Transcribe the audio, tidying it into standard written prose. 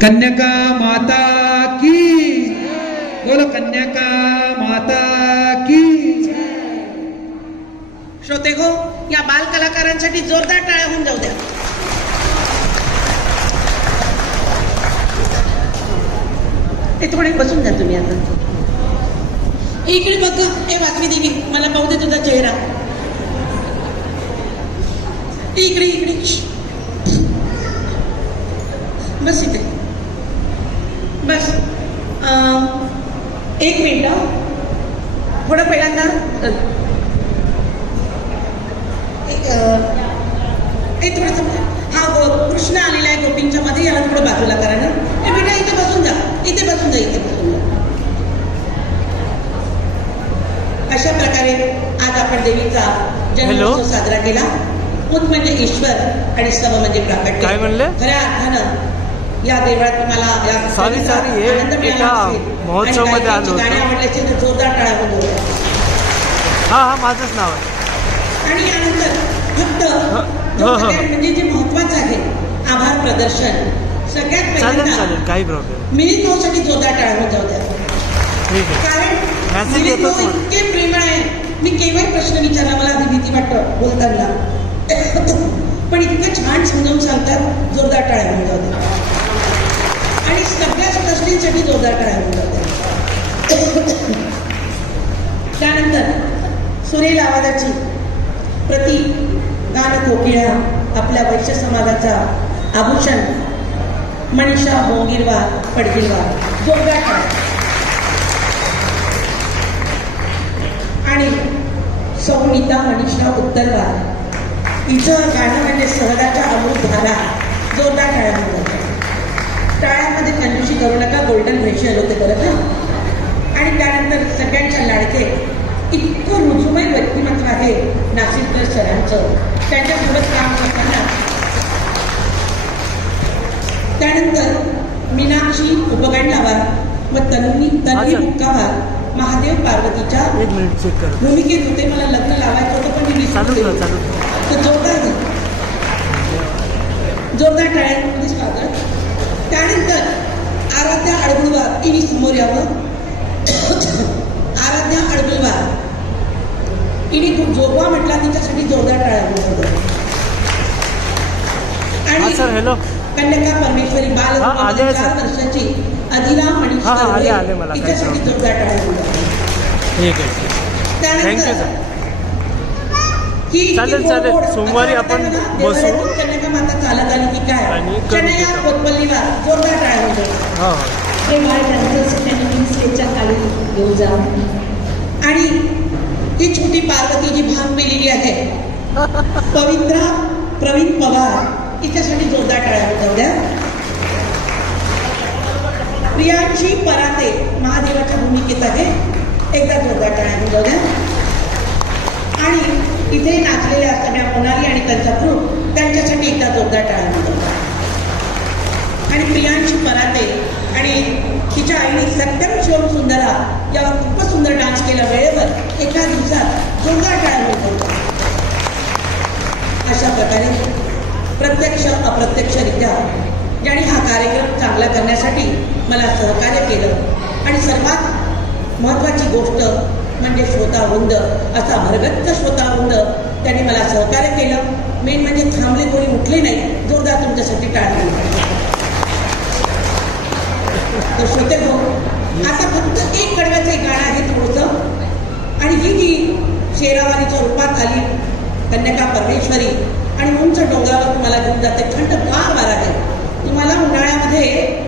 कन्यका माता की, बोलो कन्यका माता की। श्रोते हो, या बाल कलाकारांसाठी जोरदार टाळ्या होऊन जाऊ द्या. ते थोडे बसून जा तुम्ही आता. इकडे बघ, ए वाकवी देवी, मला पाहू दे तुझा चेहरा. इकडे इकडे बस इथे बस. एक मिनिट, थोडं पहिल्यांदा एक थोडंसं. हा कृष्ण आलेला आहे गोपींच्या मध्ये, याला थोडं बाजूला करा ना. ए बेटा इथे बसून जा, इथे बसून जा, इथे बसून जा. अशा प्रकारे आज आपण देवीचा जन्मोत्सव साजरा केला. मूत म्हणजे ईश्वर आणि सव म्हणजे प्राकट्य. काय म्हणले? खऱ्या अर्थानं या देवळात तुम्हाला आनंद मिळाला असेल. महोत्सव मध्ये आलो, गाणे आवडल्याचे तर जोरदार टाळ्या होतो. हा माझंच नाव आहे. आणि यानंतर फक्त म्हणजे जे महत्वाचं आहे, आभार प्रदर्शन. सगळ्यात चालेल, काही प्रॉब्लेम. मिनिट भाऊसाठी जोरदार टाळ्या होत जाऊ द्या. कारण मिनिट भाऊ इतके प्रेमळ आहे. मी केव्हाही प्रश्न विचारला, मला आधी भीती वाटतं बोलताना, पण इतकं छान समजावून सांगतात. जोरदार टाळ्या होऊन जाऊ द्या. आणि सगळ्याच प्रश्नांसाठी जोरदार टाळ्या होऊन जाऊ द्या. त्यानंतर सुरेल आवाजाची प्रति गान कोकिळा, आपल्या वैश्य समाजाचा आभूषण मनीषा बोंगिरवार पडगिरवार. जोरदार टाळ्या. आणि सौनीता मनीषा उत्तरवार, हिचं गाणं म्हणजे सहलाच्या अमृतधारा. जोरदार टाळ्या होऊन जातात. टाळ्यांमध्ये कंजूशी करू नका, गोल्डन फेशियल होते परत. आणि त्यानंतर सगळ्यांच्या लाडके इतकं रुजुमय व्यक्तिमत्व आहे नाशिककर सरांचं. त्यांच्यासोबत काम करताना त्यानंतर मीनाक्षी उपगंडावार व तन्वी मुक्कावार महादेव पार्वतीच्या 1 मिनिट चेक कर. भूमिकेत होते. मला लग्न लावायचं होतं पण मी चालू विसरले. ठेव, चालू ठेव. तर जोरदार टाळ्यांमध्ये स्वागत. त्यानंतर आराध्या अडगुळवार इनी समोर यावं. आराध्या अडगुळवार इनी खूप जोगवा म्हटला, तिच्यासाठी जोरदार टाळ्या होतं. हा आणि सर, हॅलो. कन्यका परमेश्वरी बाल हा, आले आहे, 4 सर. वर्षाची अधिरा मनीष हा, आले, कर्वे, आले मला, काही तिच्यासाठी प्रॉब्लेम. जोरदार टाळ्या होतं. ठीक आहे. Thank you sir. ही चालेल, इतकी चालेल. गोड. सोमवारी आता आपण म्हणतात ना, बसू. देवालयातून कन्यका माता चालत आली की काय, आणि करू शनैया तिथं. कोतपल्लीवार जोरदार टाळ्या होतं. हो हो. हे बाळ त्यांचं त्यांनी स्टेजच्या खाली घेऊन जावं. आणि ही छोटी पार्वती जी भांग पेलेली आहे पवित्रा प्रवीण पवार, हिच्यासाठी जोरदार टाळ्या होत्या उद्या. प्रियांशी पराते महादेवाच्या भूमिकेत आहे, एकदा जोरदार टाळ्या होत्या उद्या. आणि इथे नाचलेल्या सगळ्या मोनाली आणि त्यांचा ग्रुप, त्यांच्यासाठी एकदा जोरदार टाळ्या होत्या. आणि प्रियांशी पराते आणि तिच्या आईने सत्यम शिवम सुंदरा यावर खूपच सुंदर डान्स केला वेळेवर एका दिवसात जोरदार टाळ्या होत. अशा प्रकारे प्रत्यक्ष अप्रत्यक्षरित्या ज्यांनी हा कार्यक्रम चांगला करण्यासाठी मला सहकार्य केलं आणि सर्वात महत्त्वाची गोष्ट म्हणजे श्रोतावृंद, असा भरगच्च श्रोतावृंद त्यांनी मला सहकार्य केलं. मेन म्हणजे थांबले, कोणी उठले नाही. जोरदार तुमच्यासाठी टाळ्या होत्या. तर श्रोते हो, आता फक्त एक कडव्याचं एक गाणं आहे थोडंसं. आणि ही जी शेरावालीच्या रूपात आली कन्यका परमेश्वरी आणि उंच डोंगरावर तुम्हाला घेऊन जाते.